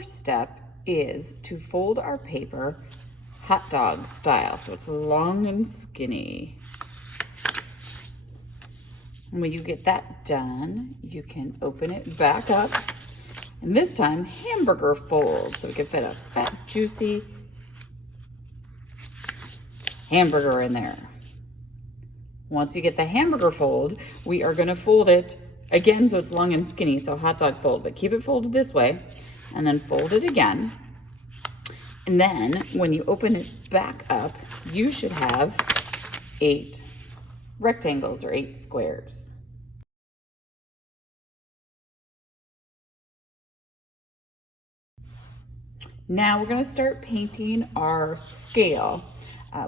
first step is to fold our paper hot dog style, so it's long and skinny. And when you get that done, you can open it back up, and this time hamburger fold, so we can fit a fat, juicy hamburger in there. Once you get the hamburger fold, we are gonna fold it again so it's long and skinny, so hot dog fold, but keep it folded this way, and then fold it again. And then when you open it back up, you should have 8 rectangles or 8 squares. Now we're gonna start painting our scale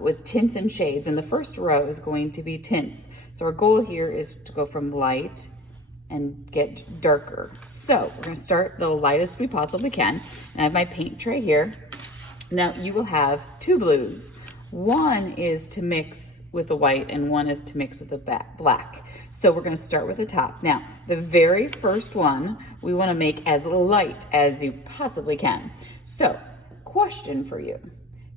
with tints and shades, and the first row is going to be tints. So our goal here is to go from light and get darker. So we're gonna start the lightest we possibly can. And I have my paint tray here. Now you will have 2 blues. One is to mix with the white and one is to mix with the black. So we're gonna start with the top. Now, the very first one, we wanna make as light as you possibly can. So, question for you.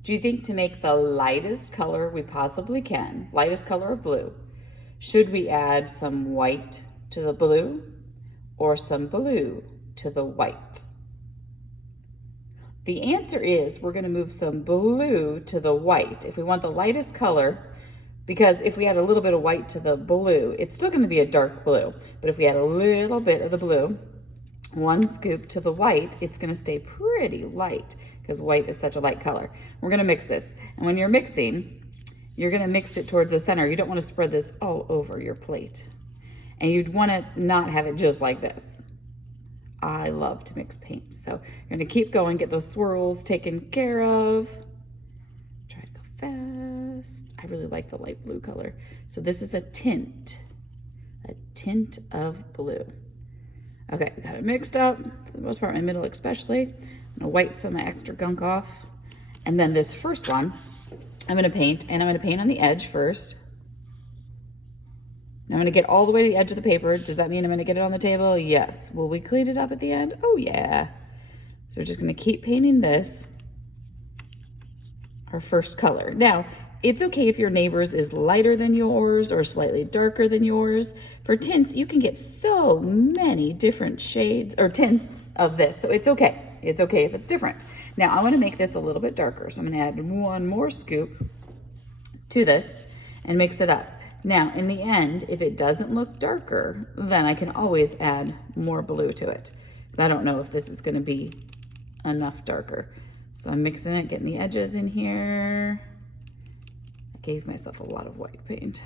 Do you think to make the lightest color we possibly can, lightest color of blue, should we add some white to the blue or some blue to the white? The answer is we're gonna move some blue to the white if we want the lightest color, because if we add a little bit of white to the blue, it's still gonna be a dark blue. But if we add a little bit of the blue, 1 scoop to the white, it's gonna stay pretty light because white is such a light color. We're gonna mix this. And when you're mixing, you're gonna mix it towards the center. You don't wanna spread this all over your plate. And you'd wanna not have it just like this. I love to mix paint. So you're gonna keep going, get those swirls taken care of. Try to go fast. I really like the light blue color. So this is a tint of blue. Okay, got it mixed up, for the most part, my middle especially. I'm gonna wipe some of my extra gunk off. And then this first one, I'm gonna paint, and I'm gonna paint on the edge first. Now I'm gonna get all the way to the edge of the paper. Does that mean I'm gonna get it on the table? Yes. Will we clean it up at the end? Oh yeah. So we're just gonna keep painting this, our first color. Now, it's okay if your neighbor's is lighter than yours or slightly darker than yours. For tints, you can get so many different shades or tints of this, so it's okay. It's okay if it's different. Now, I wanna make this a little bit darker, so I'm gonna add 1 more scoop to this and mix it up. Now, in the end, if it doesn't look darker, then I can always add more blue to it, because I don't know if this is gonna be enough darker. So I'm mixing it, getting the edges in here. I gave myself a lot of white paint.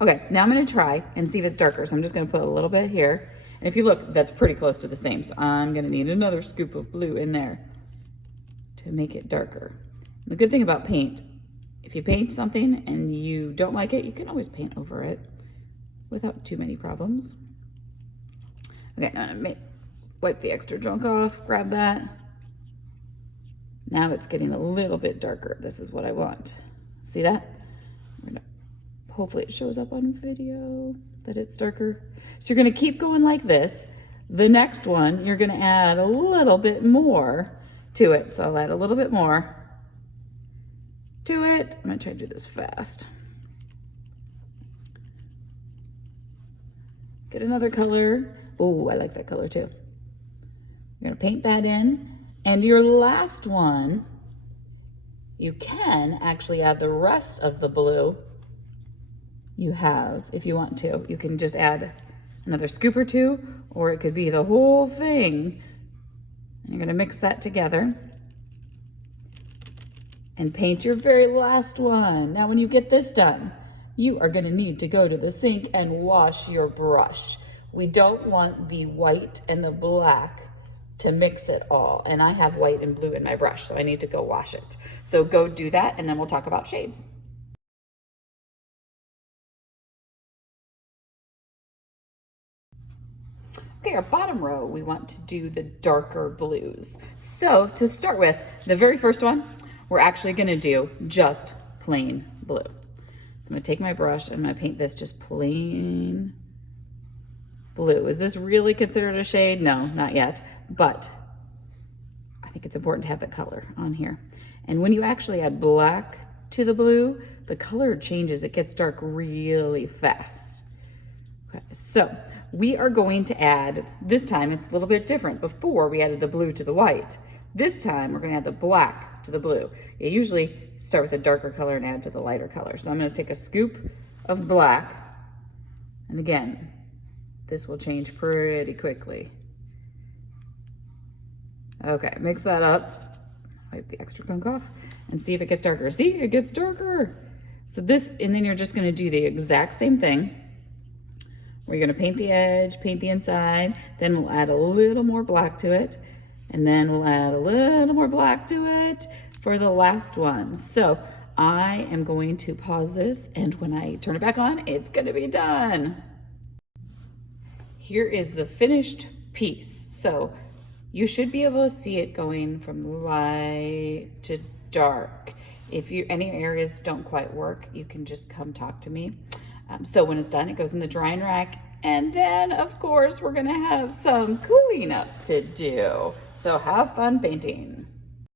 Okay, now I'm gonna try and see if it's darker. So I'm just gonna put a little bit here. And if you look, that's pretty close to the same. So I'm gonna need another scoop of blue in there to make it darker. The good thing about paint, if you paint something and you don't like it, you can always paint over it without too many problems. Okay, now I'm gonna wipe the extra junk off, grab that. Now it's getting a little bit darker. This is what I want. See that? Hopefully it shows up on video that it's darker. So you're gonna keep going like this. The next one, you're gonna add a little bit more to it. So I'll add a little bit more to it. I'm gonna try to do this fast. Get another color. Oh, I like that color too. You're gonna paint that in. And your last one, you can actually add the rest of the blue you have if you want to. You can just add another scoop or 2, or it could be the whole thing. And you're gonna mix that together and paint your very last one. Now, when you get this done, you are gonna need to go to the sink and wash your brush. We don't want the white and the black to mix it all. And I have white and blue in my brush, so I need to go wash it. So go do that, and then we'll talk about shades. Okay, our bottom row, we want to do the darker blues. So to start with, the very first one, we're actually gonna do just plain blue. So I'm gonna take my brush and I'm gonna paint this just plain blue. Is this really considered a shade? No, not yet, but think it's important to have the color on here. And when you actually add black to the blue, the color changes. It gets dark really fast. Okay, so we are going to add, this time it's a little bit different. Before we added the blue to the white. This time we're going to add the black to the blue. You usually start with a darker color and add to the lighter color. So I'm going to take a scoop of black, and again, this will change pretty quickly. Okay, mix that up, wipe the extra gunk off, and see if it gets darker. See, it gets darker. So this, and then you're just going to do the exact same thing. We're going to paint the edge, paint the inside, then we'll add a little more black to it, and then we'll add a little more black to it for the last one. So I am going to pause this, and when I turn it back on, it's going to be done. Here is the finished piece. So you should be able to see it going from light to dark. If any areas don't quite work, you can just come talk to me. So when it's done, it goes in the drying rack. And then, of course, we're going to have some cleanup to do. So have fun painting.